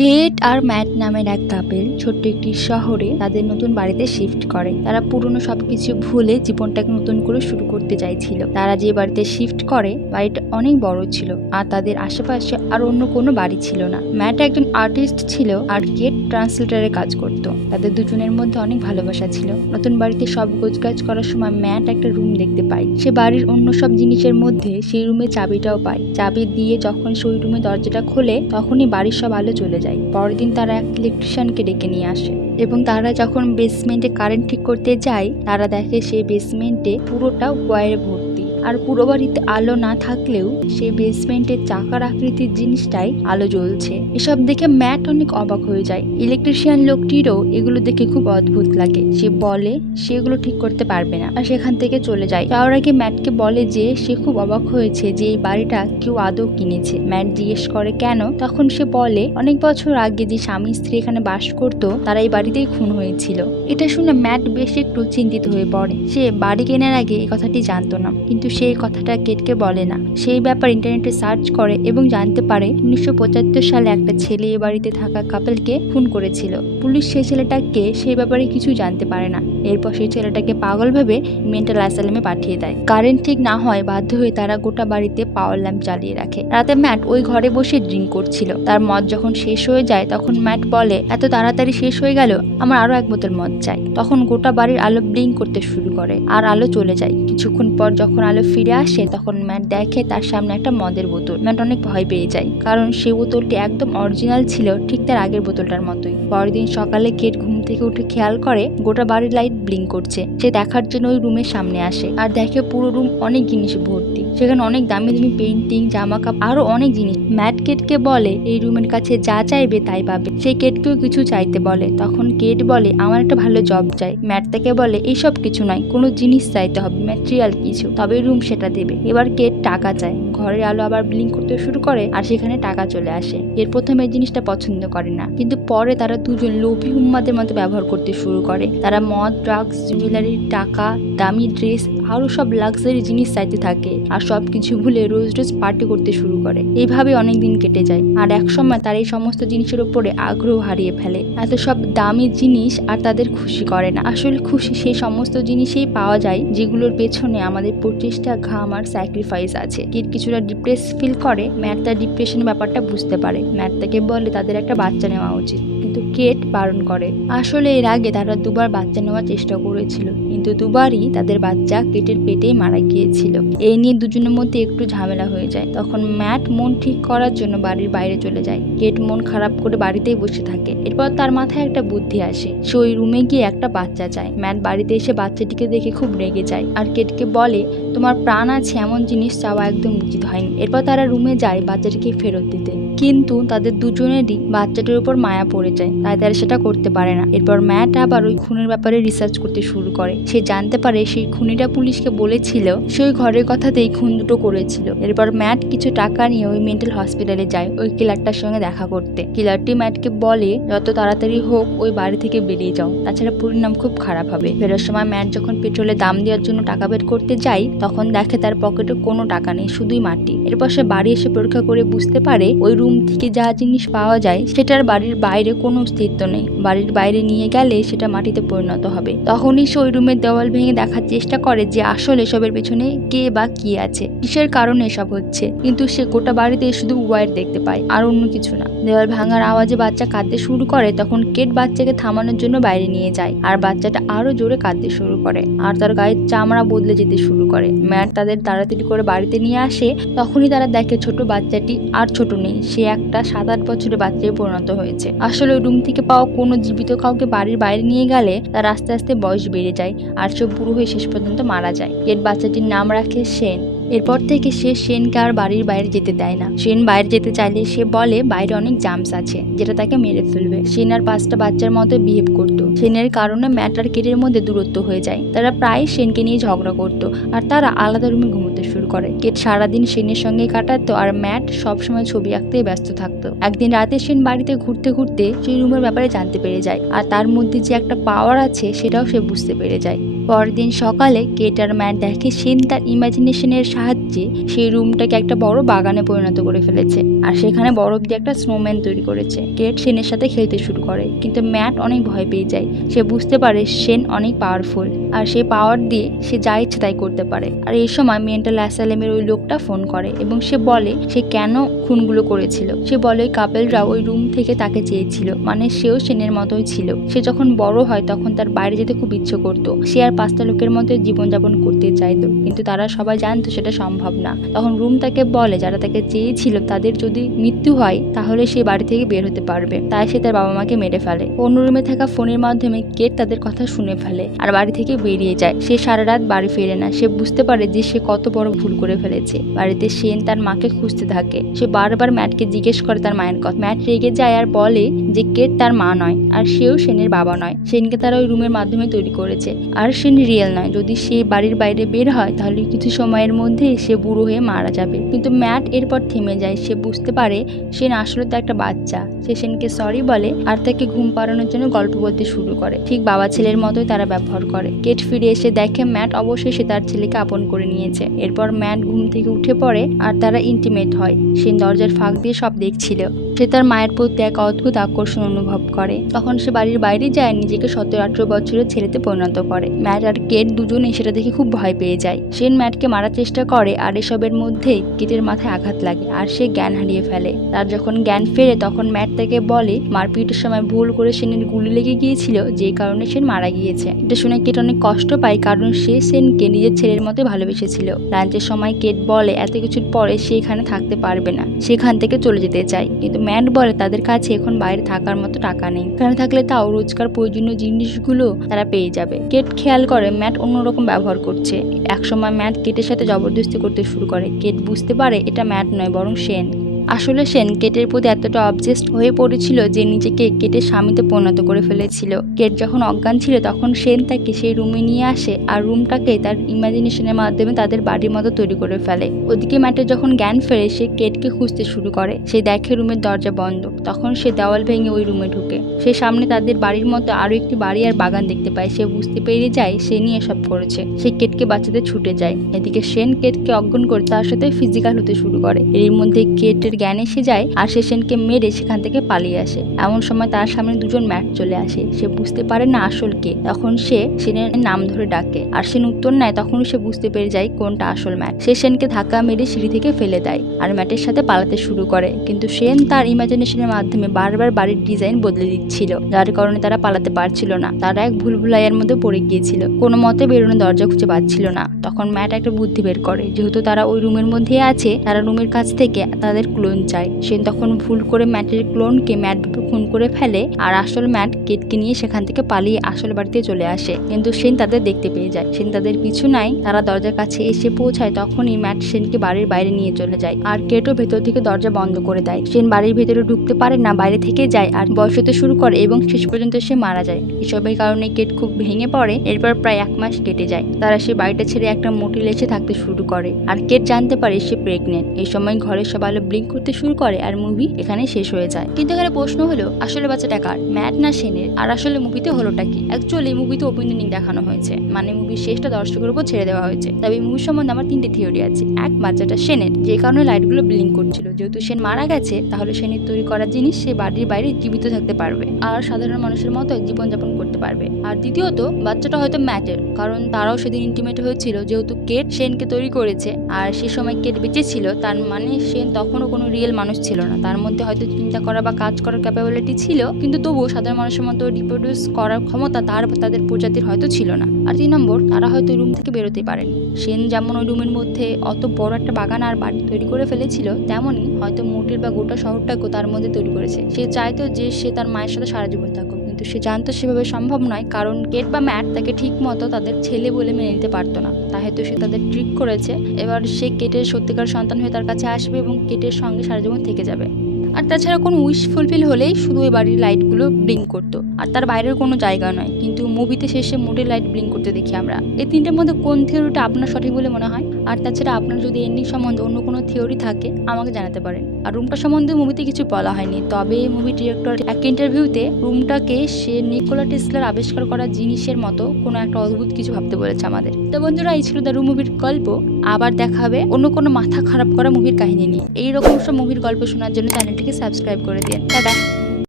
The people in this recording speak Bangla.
কেট আর ম্যাট নামের এক কাপেল ছোট্ট একটি শহরে তাদের নতুন বাড়িতে শিফট করে। তারা পুরনো সবকিছু ভুলে জীবনটাকে নতুন করে শুরু করতে চাইছিল। তারা যে বাড়িতে শিফট করে বাড়িটা অনেক বড় ছিল আর তাদের আশেপাশে আর অন্য কোনো বাড়ি ছিল না। ম্যাট একজন আর্টিস্ট ছিল আর কেট ট্রান্সলেটরের কাজ করত। তাদের দুজনের মধ্যে অনেক ভালোবাসা ছিল। নতুন বাড়িতে সব গোছগাছ করার সময় ম্যাট একটা রুম দেখতে পায়। সে বাড়ির অন্য সব জিনিসের মধ্যে সেই রুমে চাবিটাও পায়। চাবি দিয়ে যখন সে ওই রুমে দরজাটা খোলে তখনই বাড়ির সব আলো চলে যায়। পরের দিন তারা এক ইলেকট্রিশিয়ানকে ডেকে নিয়ে আসে এবং তারা যখন বেসমেন্টে কারেন্ট ঠিক করতে যায় তারা দেখে সেই বেসমেন্টে পুরোটা ওয়্যারে ভর্তি। আর পুরো বাড়িতে আলো না থাকলেও সেই বেসমেন্টের চাকার আকৃতির জিনিসটাই আলো জ্বলছে। এসব দেখে ম্যাট অনেক অবাক হয়ে যায়। ইলেকট্রিশিয়ান লোকটিরও এগুলো দেখে খুব অদ্ভুত লাগে। সে বলে সে এগুলো ঠিক করতে পারবে না আর সেখান থেকে চলে যায়। যাওয়ার আগে ম্যাটকে বলে যে সে খুব অবাক হয়েছে যে এই বাড়িটা কেউ আদৌ কিনেছে। ম্যাট জিজ্ঞেস করে কেন, তখন সে বলে অনেক বছর আগে যে স্বামী স্ত্রী এখানে বাস করতো তারা এই বাড়িতেই খুন হয়েছিল। এটা শুনে ম্যাট বেশ একটু চিন্তিত হয়ে পড়ে। সে বাড়ি কেনার আগে এই কথাটি জানতো না, কিন্তু সেই কথাটা কেটকে বলে না। সেই ব্যাপার ইন্টারনেটে সার্চ করে এবং জানতে পারে 1975 সালে একটা ছেলে এ বাড়িতে থাকা কাপলকে খুন করেছিল। পুলিশ সেই ছেলেটাকে সেই ব্যাপারে কিছু জানতে পারে না। এরপর সেই ছেলেটাকে পাগল ভেবে মেন্টাল অ্যাসাইলামে পাঠিয়ে দেয়। কারেন্ট ঠিক না হয় বাধ্য হয়ে তারা গোটা বাড়িতে পাওয়ার ল্যাম্প জ্বালিয়ে রাখে। রাতে ম্যাট ওই ঘরে বসে ড্রিঙ্ক করছিল। তার মদ যখন শেষ হয়ে যায় তখন ম্যাট বলে এত তাড়াতাড়ি শেষ হয়ে গেল, আমার আরো এক বোতল মদ চাই। তখন গোটা বাড়ির আলো ব্লিঙ্ক করতে শুরু করে আর আলো চলে যায়। কিছুক্ষণ পর যখন আলো ফিরে আসে তখন ম্যাট দেখে তার সামনে একটা মদের বোতল। ম্যাট অনেক ভয় পেয়ে যায় কারণ সেই বোতলটি একদম অরিজিনাল ছিল, ঠিক তার আগের বোতলটার মতোই। পরের দিন সকালে কেট ঘুম থেকে উঠে খেয়াল করে গোটা বাড়ির লাইট ব্লিঙ্ক করছে। সে দেখার জন্য ওই রুমের সামনে আসে আর দেখে পুরো রুম অনেক জিনিসে ভর্তি। সেখানে অনেক দামি দামি পেইন্টিং, জামা কাপড়, আরো অনেক জিনিস। ম্যাট কেটকে বলে এই রুমের কাছে যা চাইবে তাই পাবে। সে কেটকেও কিছু চাইতে বলে। তখন কেট বলে আমার একটা ভালো জব চাই। ম্যাট তাকে বলে এইসব কিছু নয়, কোনো জিনিস চাইতে হবে, ম্যাটেরিয়াল কিছু, তবে রুম সেটা দেবে। এবার কেট টাকা চায়। ঘরের আলো আবার ব্লিঙ্ক করতে শুরু করে আর সেখানে টাকা চলে আসে। এর প্রথমে এই জিনিসটা পছন্দ করে না, কিন্তু পরে তারা দুজন লোভী উন্মাদের মতো ব্যবহার করতে শুরু করে। তারা মদ, ড্রাগস, জুয়েলারি, টাকা, দামি ড্রেস, আরো সব লাক্সারি জিনিস চাইতে থাকে আর সবকিছু ভুলে রোজ রোজ পার্টি করতে শুরু করে। এইভাবে অনেক দিন কেটে যায় আর এক সময় তার এই সমস্ত জিনিসের উপরে আগ্রহ হারিয়ে ফেলে। এত সব দামি জিনিস আর তাদের খুশি করে না। আসলে খুশি সেই সমস্ত জিনিসেই পাওয়া যায় যেগুলোর পেছনে আমাদের প্রচেষ্টা, ঘাম আর স্যাক্রিফাইস আছে। কিট কিছুটা ডিপ্রেস ফিল করে। ম্যাট তার ডিপ্রেশনের ব্যাপারটা বুঝতে পারে। ম্যাট তাকে বলে তাদের একটা বাচ্চা নেওয়া উচিত, কিন্তু কেট বারণ করে। আসলে এর আগে তারা দুবার বাচ্চা নেওয়ার চেষ্টা করেছিল, কিন্তু দুবারই তাদের বাচ্চা কেটের পেটেই মারা গিয়েছিল। এই নিয়ে দুজনের মধ্যে একটু ঝামেলা হয়ে যায়। তখন ম্যাট মন ঠিক করার জন্য বাড়ির বাইরে চলে যায়। কেট মন খারাপ করে বাড়িতেই বসে থাকে। এরপর তার মাথায় একটা বুদ্ধি আসে। সে ওই রুমে গিয়ে একটা বাচ্চা চায়। ম্যাট বাড়িতে এসে বাচ্চাটিকে দেখে খুব রেগে যায় আর কেটকে বলে তোমার প্রাণ আছে এমন জিনিস চাওয়া একদম উচিত হয়নি। এরপর তারা রুমে যায় বাচ্চাটিকে ফেরত দিতে, কিন্তু তাদের দুজনেরই বাচ্চাটির উপর মায়া পড়ে যায়, তাই তারা সেটা করতে পারে না। এরপর ম্যাট আবার ওই খুনের ব্যাপারে রিসার্চ করতে শুরু করে। সে জানতে পারে সেই খুনিটা পুলিশকে বলেছিল সে ওই ঘরের কথাতেই খুন দুটো করেছিল। এরপর ম্যাট কিছু টাকা নিয়ে ওই মেন্টাল হসপিটালে যায় ওই কিলারটার সঙ্গে দেখা করতে। কিলারটি ম্যাটকে বলে যত তাড়াতাড়ি হোক ওই বাড়ি থেকে বেরিয়ে যাও, তাছাড়া পরিণাম খুব খারাপ হবে। ফেরার সময় ম্যাট যখন পেট্রোলের দাম দেওয়ার জন্য টাকা বের করতে যায় তখন দেখে তার পকেটে কোনো টাকা নেই, শুধুই মাটি। এরপর সে বাড়ি এসে পরীক্ষা করে বুঝতে পারে ওই রুম থেকে যা জিনিস পাওয়া যায় সেটার বাড়ির বাইরে কোনো অস্তিত্ব নেই। বাড়ির বাইরে নিয়ে গেলে সেটা মাটিতে পরিণত হবে। তখনই সে ওই রুমের দেওয়াল ভেঙে দেখার চেষ্টা করে যে আসলে এসবের পেছনে কে বা কি আছে, কিসের কারণে এসব হচ্ছে। কিন্তু সে গোটা বাড়িতে শুধু ওয়্যার দেখতে পায় আর অন্য কিছু না। দেওয়াল ভাঙার আওয়াজে বাচ্চা কাঁদতে শুরু করে। তখন কেট বাচ্চাকে থামানোর জন্য বাইরে নিয়ে যায় আর বাচ্চাটা আরো জোরে কাঁদতে শুরু করে আর তার গায়ের চামড়া বদলে যেতে শুরু করে। ম্যাট তাদের তাড়াতাড়ি করে বাড়িতে নিয়ে আসে। তখনই তারা দেখে ছোট বাচ্চাটি আর ছোট নেই, সে একটা 7-8 বছরের বাচ্চায় পরিণত হয়েছে। আসলে ওই রুম থেকে পাওয়া কোনো জীবিত কাউকে বাড়ির বাইরে নিয়ে গেলে তার আস্তে আস্তে বয়স বেড়ে যায় আর সে বুড়ো হয়ে শেষ পর্যন্ত মারা যায়। কেট বাচ্চাটির নাম রাখে শেন। এরপর থেকে সে শেনকে আর বাড়ির বাইরে যেতে দেয় না। শেন বাইরে যেতে চাইলে সে বলে বাইরে অনেক জামস আছে যেটা তাকে মেরে ফেলবে। শেন আর 5টা বাচ্চার মতো বিহেভ করতো। শেনের কারণে ম্যাট আর কেটের মধ্যে দূরত্ব হয়ে যায়। তারা প্রায় শেনকে নিয়ে ঝগড়া করতো আর তারা আলাদা রুমে ঘুমোতে শুরু করে। কেট সারাদিন শেনের সঙ্গে কাটাতো আর ম্যাট সবসময় ছবি আঁকতেই ব্যস্ত থাকতো। একদিন রাতে শেন বাড়িতে ঘুরতে ঘুরতে সেই রুমের ব্যাপারে জানতে পেরে যায় আর তার মধ্যে যে একটা পাওয়ার আছে সেটাও সে বুঝতে পেরে যায়। পরের দিন সকালে কেট আর ম্যাট দেখে সেন তার ইমাজিনেশনের সাহায্যে সেই রুমটাকে একটা বড় বাগানে পরিণত করে ফেলেছে আর সেখানে বরফ দিয়ে একটা স্নোম্যান তৈরি করেছে। কেট সেনের সাথে খেলতে শুরু করে কিন্তু ম্যাট অনেক ভয় পেয়ে যায়। সে বুঝতে পারে সেন অনেক পাওয়ারফুল আর সেই পাওয়ার দিয়ে সে যা ইচ্ছে তাই করতে পারে। আর এই সময় মেন্টাল অ্যাসাইলামের ওই লোকটা ফোন করে এবং সে বলে সে কেন খুনগুলো করেছিল। সে বলে ওই কাপেলরা ওই রুম থেকে তাকে চেয়েছিল, মানে সেও সেনের মতোই ছিল। সে যখন বড় হয় তখন তার বাইরে যেতে খুব ইচ্ছে করতো। সে আর 5টা লোকের মতো জীবনযাপন করতে চাইতো, কিন্তু তারা সবাই জানতো সেটা সম্ভব না। তখন রুম তাকে বলে যারা তাকে চেয়েছিল তাদের যদি মৃত্যু হয় তাহলে সে বাড়ি থেকে বের হতে পারবে। তাই সে তার বাবা মাকে মেরে ফেলে। অন্য রুমে থাকা ফোনের মাধ্যমে কেট তাদের কথা শুনে ফেলে আর বাড়ি থেকে বেরিয়ে যায়। সে সারা রাত বাড়ি ফেরে না। সে বুঝতে পারে যে সে কত বড় ভুল করে ফেলেছে। বাড়িতে সেন তার মাকে খুঁজতে থাকে। সে বারবার ম্যাটকে জিজ্ঞেস করে তার মায়ের কথা। ম্যাট রেগে যায় আর বলে যে কেট তার মা নয় আর সেও সেনের বাবা নয়। সেনকে তারা ওই রুমের মাধ্যমে তৈরি করেছে আর সেন রিয়েল নয়। যদি সে বাড়ির বাইরে বের হয় তাহলে কিছু সময়ের মধ্যে সে বুড়ো হয়ে মারা যাবে। কিন্তু ম্যাট এরপর থেমে যায়। সে বুঝতে পারে সেন আসলে তো একটা বাচ্চা। সে সেনকে সরি বলে আর তাকে ঘুম পাড়ানোর জন্য গল্প বলতে শুরু করে। ঠিক বাবা ছেলের মতোই তারা ব্যবহার করে। কেট ফিরে এসে দেখে ম্যাট অবশ্যই সে তার ছেলেকে আপন করে নিয়েছে। এরপর ম্যাট ঘুম থেকে উঠে পড়ে আর তারা ইন্টিমেট হয়। সেন দরজার ফাঁক দিয়ে সব দেখছিল। সে তার মায়ের প্রতি এক অদ্ভুত আকর্ষণ অনুভব করে। তখন সে বাড়ির বাইরে যায়, নিজেকে 17-18 বছরের ছেলেতে পরিণত করে। ম্যাট আর কেট দুজনেই সেটা দেখে খুব ভয় পেয়ে যায়। সেন ম্যাটকে মারার চেষ্টা করে আর এসবের মধ্যেই কেটের মাথায় আঘাত লাগে আর সে জ্ঞান হারিয়ে ফেলে। তার যখন জ্ঞান ফেরে তখন ম্যাট তাকে বলে মারপিটের সময় ভুল করে সেনের গুলি লেগে গিয়েছিল, যে কারণে সেন মারা গিয়েছে। এটা শুনে কেট অনেক কষ্ট পায় কারণ সে সেনকে নিজের ছেলের মতো ভালোবেসেছিল। লাঞ্চের সময় কেট বলে এত কিছুর পরে সে এখানে থাকতে পারবে না, সেখান থেকে চলে যেতে চায়। কিন্তু ম্যাট বলে তাদের কাছে এখন বাইরে থাকার মতো টাকা নেই, এখানে থাকলে তাও রোজকার প্রয়োজনীয় জিনিসগুলো তারা পেয়ে যাবে। কেট খেয়াল করে ম্যাট অন্যরকম ব্যবহার করছে। একসময় ম্যাট কেটের সাথে জবরদস্তি করতে শুরু করে। কেট বুঝতে পারে এটা ম্যাট নয় বরং সেন। আসলে সেন কেটের প্রতি এতটা অবজেস্ট হয়ে পড়েছিল যে নিজেকে কেটের স্বামীতে পরিণত করে ফেলেছিল। কেট যখন অজ্ঞান ছিল তখন সেন তাকে সেই রুমে নিয়ে আসে আর রুমটাকে তার ইমাজিনেশনের মাধ্যমে তাদের বাড়ির মতো তৈরি করে ফেলে। ওদিকে ম্যাটের যখন জ্ঞান ফেরে সে কেটকে খুঁজতে শুরু করে। সে দেখে রুমের দরজা বন্ধ। তখন সে দেওয়াল ভেঙে ওই রুমে ঢুকে। সে সামনে তাদের বাড়ির মতো আরো একটি বাড়ি আর বাগান দেখতে পায়। সে বুঝতে পেরে যায় সে নিয়ে সব করেছে। সে কেটকে বাঁচাতে ছুটে যায়। এদিকে সেন কেটকে অজ্ঞান করে তার সাথে ফিজিক্যাল হতে শুরু করে। এর মধ্যে কেটের জ্ঞান এসে যায় আর সে সেনকে মেরে সেখান থেকে পালিয়ে আসে। এমন সময় তার সামনে দুজন ম্যাট চলে আসে। সে বুঝতে পারে না আসল কে। তখন সে সেনের নাম ধরে ডাকে আর সেন উত্তর নেয়। তখন সে বুঝতে পেরে যায় কোনটা আসল ম্যাট। সে সেনকে ধাক্কা মেরে সিঁড়ি থেকে ফেলে দেয় আর ম্যাটের সাথে পালাতে শুরু করে। কিন্তু সেন তার ইমাজিনেশনের মাধ্যমে বারবার বাড়ির ডিজাইন বদলে দিচ্ছিল, যার কারণে তারা পালাতে পারছিল না। তারা এক ভুলভুলাইয়ার মধ্যে পড়ে গিয়েছিল। কোনো মতে বেরোনোর দরজা খুঁজে পাচ্ছিল না। তখন ম্যাট একটা বুদ্ধি বের করে। যেহেতু তারা ওই রুমের মধ্যে আছে, তারা রুমের কাছ থেকে তাদের ক্লোন চায়। সেন তখন ভুল করে ম্যাটের ক্লোনকে ম্যাট খুন করে ফেলে আর আসল ম্যাট কেটকে নিয়ে সেখান থেকে পালিয়ে আসল বাড়িতে চলে আসে। কিন্তু সেন তাদের দেখতে পেয়ে যায়। সেন তাদের পিছু নাই। তারা দরজার কাছে এসে পৌঁছায়। তখনই ম্যাট সেনকে বাড়ির বাইরে নিয়ে চলে যায় আর কেটও ভেতর থেকে দরজা বন্ধ করে দেয়। সেন বাড়ির ভেতরে ঢুকতে পারে না, বাইরে থেকে যায় আর বয়স হতে শুরু করে এবং শেষ পর্যন্ত সে মারা যায়। এসবের কারণে কেট খুব ভেঙে পড়ে। এরপর প্রায় 1 মাস কেটে যায়। তারা সে বাড়িটা ছেড়ে একটা মোটেলে এসে থাকতে শুরু করে আর কেট জানতে পারে সে প্রেগনেন্ট। এই সময় ঘরের সব আলো ব্লিঙ্ক করতে শুরু করে আর মুভি এখানে শেষ হয়ে যায়। কিন্তু এখানে প্রশ্ন হলো আসলে বাচ্চাটা কার, ম্যাট না সেনের? আর আসলে মুভিতে হলোটা কি? অ্যাকচুয়ালি মুভিতে ওপেনিং দেখানো হয়েছে, মানে মুভির শেষটা দর্শকের উপর ছেড়ে দেওয়া হয়েছে। তবে মুভির সম্বন্ধে আমার 3টে থিওরি আছে। এক, বাচ্চাটা সেনের, যে কারণে লাইটগুলো ব্লিঙ্ক করছিল। যেহেতু সেন মারা গেছে তাহলে সেনের তৈরি করা জিনিস সে বাড়ির বাইরে জীবিত থাকতে পারবে আর সাধারণ মানুষের মতো জীবনযাপন করতে পারবে। আর দ্বিতীয়ত, বাচ্চাটা হয়তো ম্যাটের, কারণ তারাও সেদিন ইন্টিমেট হয়েছিল। যেহেতু কেট সেনকে তৈরি করেছে আর সে সময় কেট বেঁচে ছিল, তার মানে সেন তখনও কোনো রিয়েল মানুষ ছিল না। তার মধ্যে হয়তো চিন্তা করা বা কাজ করার ক্যাপাবিলিটি ছিল, কিন্তু তবুও সাধারণ মানুষের মতো রিপ্রোডিউস করার ক্ষমতা তাদের প্রজাতির হয়তো ছিল না। আর 3 নম্বর, তারা হয়তো রুম থেকে বেরোতে পারেনি। সেন যেমন ওই রুমের মধ্যে অত বড় একটা বাগান আর বাড়ি তৈরি করে ফেলেছিল, তেমনই হয়তো মোটেল বা গোটা শহরটাকেও তার মধ্যে তৈরি করেছে। সে চাইতো যে সে তার মায়ের সাথে সারা জীবন থাকুক, কিন্তু সে জানতো সেভাবে সম্ভব নয়, কারণ কেট বা ম্যাট তাকে ঠিক মতো তাদের ছেলে বলে মেনে নিতে পারতো না। তাই হয়তো সে তাদের ট্রিক করেছে। এবার সে কেটের সত্যিকার সন্তান হয়ে তার কাছে আসবে এবং কেটের সঙ্গে সারা জীবন থেকে যাবে। আর তাছাড়া কোনো উইশ ফুলফিল হলেই শুধু ওই বাড়ির লাইটগুলো ব্লিঙ্ক করতো। আর তার বাইরের কোনো জায়গা নয়, কিন্তু মুভিতে শেষে মোটের লাইট ব্লিঙ্ক করতে দেখি আমরা। এই তিনটের মধ্যে কোন থিওরিটা আপনার সঠিক বলে মনে হয়? আর তাছাড়া আপনার যদি এন্ডিং সম্বন্ধে অন্য কোনো থিওরি থাকে আমাকে জানাতে পারেন। আর রুমটা সম্বন্ধে মুভিতে কিছু বলা হয়নি, তবে মুভি ডিরেক্টর এক ইন্টারভিউতে রুমটাকে সে নিকোলা টেসলার আবিষ্কার করা জিনিসের মতো কোনো একটা অদ্ভুত কিছু ভাবতে বলেছে আমাদের। তো বন্ধুরা, এই ছিল দ্য রুম মুভির গল্প। আবার দেখা হবে অন্য কোনো মাথা খারাপ করা মুভির কাহিনী নিয়ে। এইরকম সব মুভির গল্প শোনার জন্য চ্যানেলটিকে সাবস্ক্রাইব করে দিন। টাটা।